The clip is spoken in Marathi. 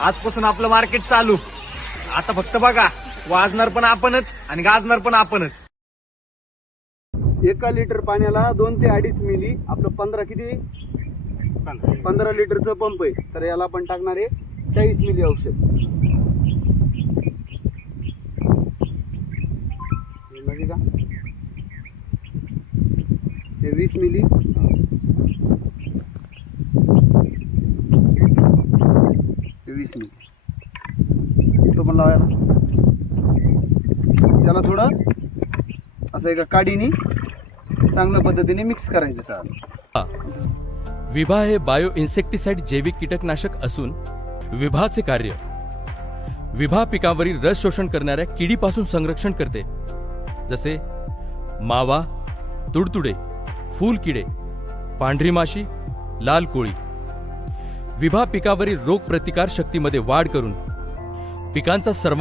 आजपासून आपलं मार्केट चालू. आता फक्त बघा, वाजणार पण आपणच आणि गाजणार पण आपणच. 1 लिटर पाण्याला 2 ते 2.5 मिली. आपलं 15 किती 15 लिटरचं पंप आहे. तर याला आपण टाकणार आहे 40 मिली औषध. म्हणजे का हे 20 मिली. हे 20 मिली तो पण लावायला. त्याला थोडं असं एका काडीने चांगल्या पद्धतीने मिक्स करायचं सर. विभा हे बायो इन्सेक्टिसाइड जैविक कीटकनाशक असून विभाचे कार्य विभा पिकावरील रस शोषण करणाऱ्या किडीपासून संरक्षण करते, जसे मावा, तुडतुडे, फूलकिडे, पांढरी माशी, लाल कोळी. विभा पिकावरील रोग प्रतिकार शक्तीमध्ये वाढ करून पिकांचा सर्व